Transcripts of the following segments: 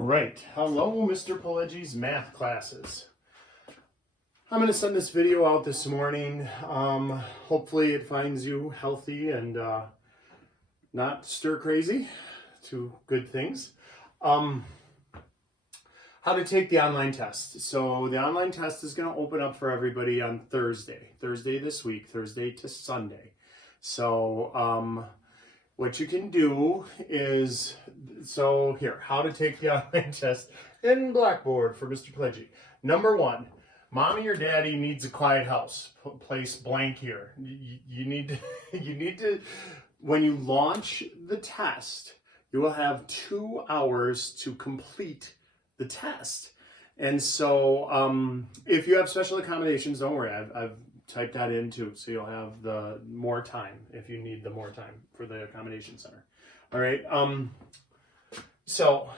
right, hello Mr. Pileggi's math classes. I'm going to send this video out this morning. Hopefully it finds you healthy and not stir crazy. Two good things. How to take the online test. So the online test is going to open up for everybody on Thursday this week, Thursday to Sunday. So what you can do is, how to take the online test in Blackboard for Mr. Pileggi. Number one, mommy or daddy needs a quiet house. Place blank here. You need to, when you launch the test, you will have 2 hours to complete the test. And so if you have special accommodations, don't worry, I've typed that in too, so you'll have the more time if you need the more time for the accommodation center. All right. So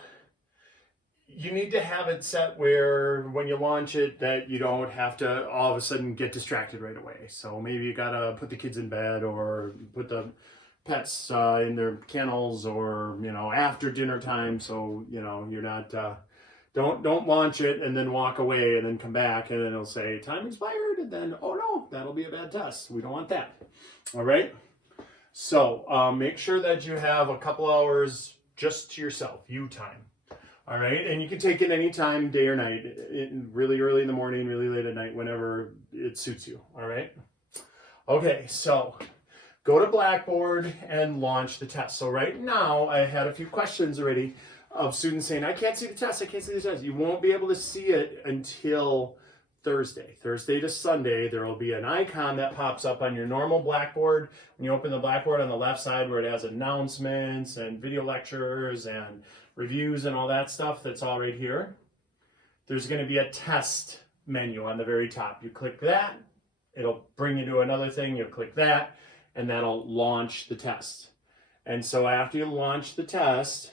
you need to have it set where when you launch it that you don't have to all of a sudden get distracted right away. So maybe you gotta put the kids in bed or put the pets in their kennels, or after dinner time, so you're not don't launch it and then walk away and then come back and then it'll say time expired, and then oh no, that'll be a bad test. We don't want that. All right, so make sure that you have a couple hours just to yourself, you time. All right, and you can take it anytime, day or night, really early in the morning, really late at night, whenever it suits you. All right, okay, so go to Blackboard and launch the test. So right now, I had a few questions already of students saying, I can't see the test, I can't see the test. You won't be able to see it until Thursday to Sunday. There will be an icon that pops up on your normal Blackboard. When you open the Blackboard on the left side where it has announcements and video lectures and reviews and all that stuff, that's all right here. There's going to be a test menu on the very top. You click that, it'll bring you to another thing. You'll click that, and that'll launch the test. And so after you launch the test,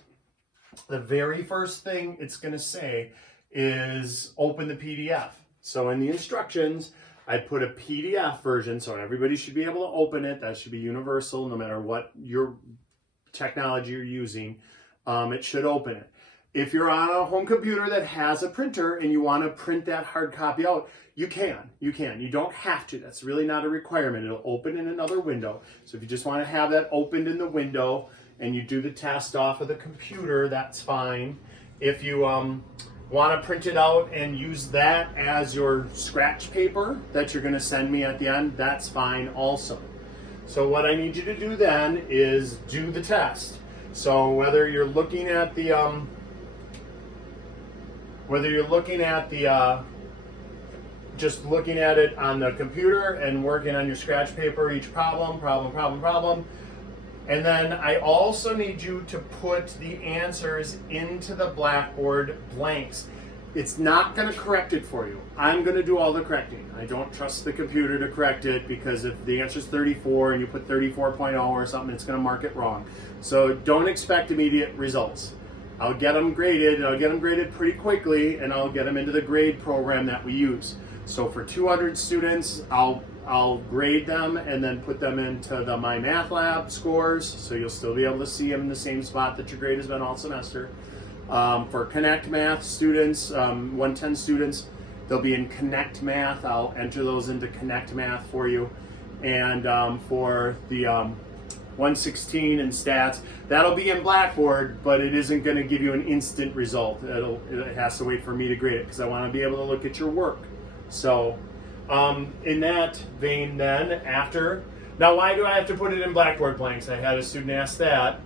the very first thing it's going to say is open the PDF. So in the instructions, I put a PDF version, so everybody should be able to open it. That should be universal, no matter what your technology you're using. It should open it. If you're on a home computer that has a printer and you want to print that hard copy out, you can. You don't have to. That's really not a requirement. It'll open in another window. So if you just want to have that opened in the window and you do the test off of the computer, that's fine. If you want to print it out and use that as your scratch paper that you're going to send me at the end, that's fine also. So what I need you to do then is do the test. So whether you're looking at the just looking at it on the computer and working on your scratch paper, each problem. And then I also need you to put the answers into the Blackboard blanks. It's not going to correct it for you. I'm going to do all the correcting. I don't trust the computer to correct it, because if the answer is 34 and you put 34.0 or something, it's going to mark it wrong. So don't expect immediate results. I'll get them graded pretty quickly, and I'll get them into the grade program that we use. So for 200 students, I'll grade them and then put them into the My Math Lab scores, so you'll still be able to see them in the same spot that your grade has been all semester. For Connect Math students, 110 students, they'll be in Connect Math. I'll enter those into Connect Math for you. And for the 116 and stats, that'll be in Blackboard, but it isn't going to give you an instant result. It has to wait for me to grade it, because I want to be able to look at your work. So in that vein then, now why do I have to put it in Blackboard blanks? I had a student ask that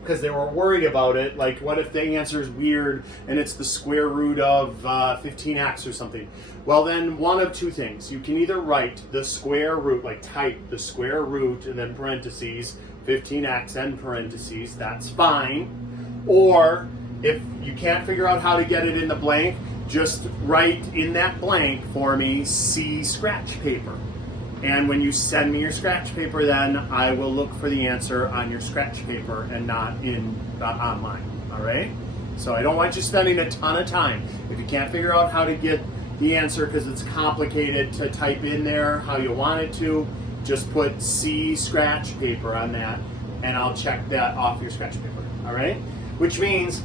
because they were worried about it. Like, what if the answer is weird and it's the square root of 15x or something? Well, then one of two things. You can either write the square root, like type the square root and then parentheses, 15x and parentheses, that's fine. Or if you can't figure out how to get it in the blank, just write in that blank for me, C scratch paper. And when you send me your scratch paper, then I will look for the answer on your scratch paper and not in online. All right? So I don't want you spending a ton of time. If you can't figure out how to get the answer because it's complicated to type in there how you want it to, just put C scratch paper on that, and I'll check that off your scratch paper. All right? Which means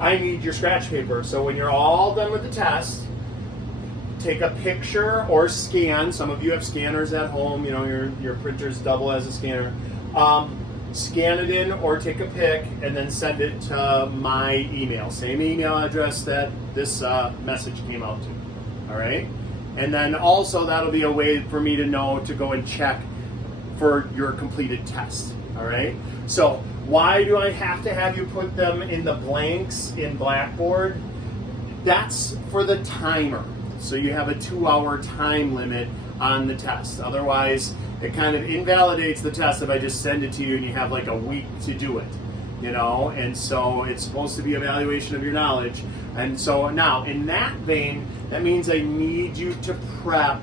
I need your scratch paper. So when you're all done with the test, take a picture or scan. Some of you have scanners at home. You know, your printers double as a scanner. Scan it in or take a pic and then send it to my email. Same email address that this message came out to. All right? And then also that'll be a way for me to know to go and check for your completed test. All right? So why do I have to have you put them in the blanks in Blackboard? That's for the timer. So you have a 2-hour time limit on the test. Otherwise, it kind of invalidates the test if I just send it to you and you have like a week to do it, you know? And so it's supposed to be evaluation of your knowledge. And so now, in that vein, that means I need you to prep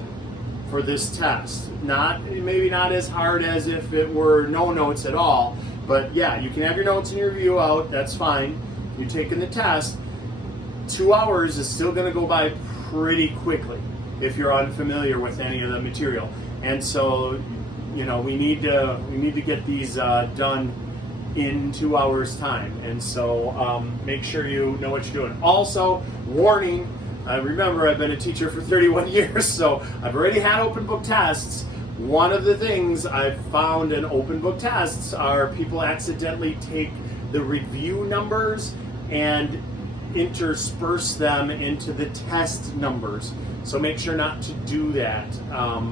for this test. Maybe not as hard as if it were no notes at all, but yeah, you can have your notes and your review out, that's fine. You're taking the test. 2 hours is still gonna go by pretty quickly if you're unfamiliar with any of the material. And so, you know, we need to get these done in 2 hours time. And so make sure you know what you're doing. Also, warning, remember I've been a teacher for 31 years, so I've already had open book tests. One of the things I've found in open book tests are people accidentally take the review numbers and intersperse them into the test numbers. So make sure not to do that.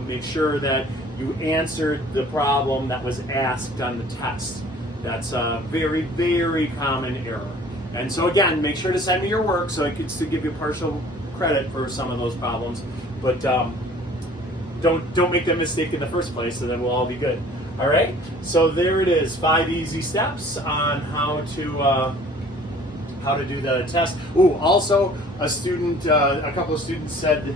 Make sure that you answered the problem that was asked on the test. That's a very, very common error. And so again, make sure to send me your work so I can still give you partial credit for some of those problems. But don't make that mistake in the first place, and then we'll all be good. All right. So there it is. 5 easy steps on how to do the test. Ooh, also a couple of students said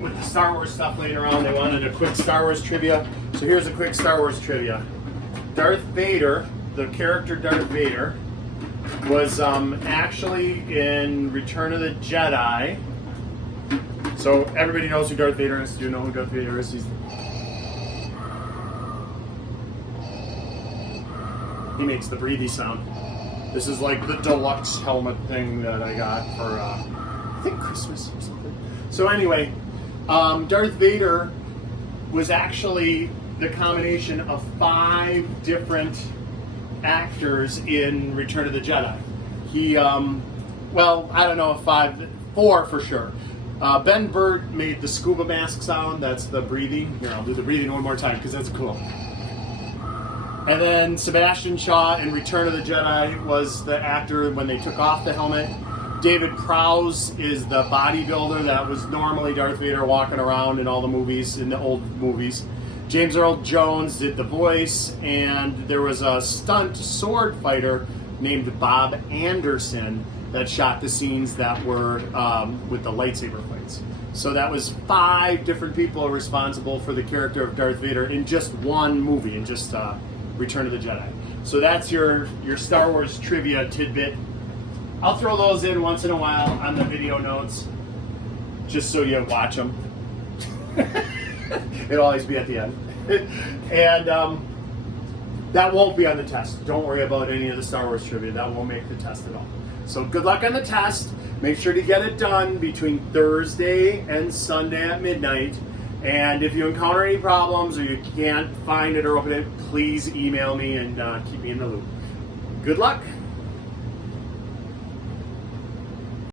with the Star Wars stuff later on, they wanted a quick Star Wars trivia. So here's a quick Star Wars trivia. Darth Vader, the character Darth Vader, was actually in Return of the Jedi. So everybody knows who Darth Vader is. Do you know who Darth Vader is? He makes the breathy sound. This is like the deluxe helmet thing that I got for, I think Christmas or something. So anyway, Darth Vader was actually the combination of 5 different actors in Return of the Jedi. He, well, I don't know if 5, 4 for sure. Ben Burt made the scuba mask sound. That's the breathing. Here, I'll do the breathing one more time because that's cool. And then Sebastian Shaw in Return of the Jedi was the actor when they took off the helmet. David Prowse is the bodybuilder that was normally Darth Vader walking around in all the movies, in the old movies. James Earl Jones did the voice, and there was a stunt sword fighter named Bob Anderson that shot the scenes that were with the lightsaber fights. So that was 5 different people responsible for the character of Darth Vader in just one movie, in just Return of the Jedi. So that's your Star Wars trivia tidbit. I'll throw those in once in a while on the video notes, just so you watch them. It'll always be at the end. And that won't be on the test. Don't worry about any of the Star Wars trivia. That won't make the test at all. So good luck on the test. Make sure to get it done between Thursday and Sunday at midnight. And if you encounter any problems or you can't find it or open it, please email me and keep me in the loop. Good luck.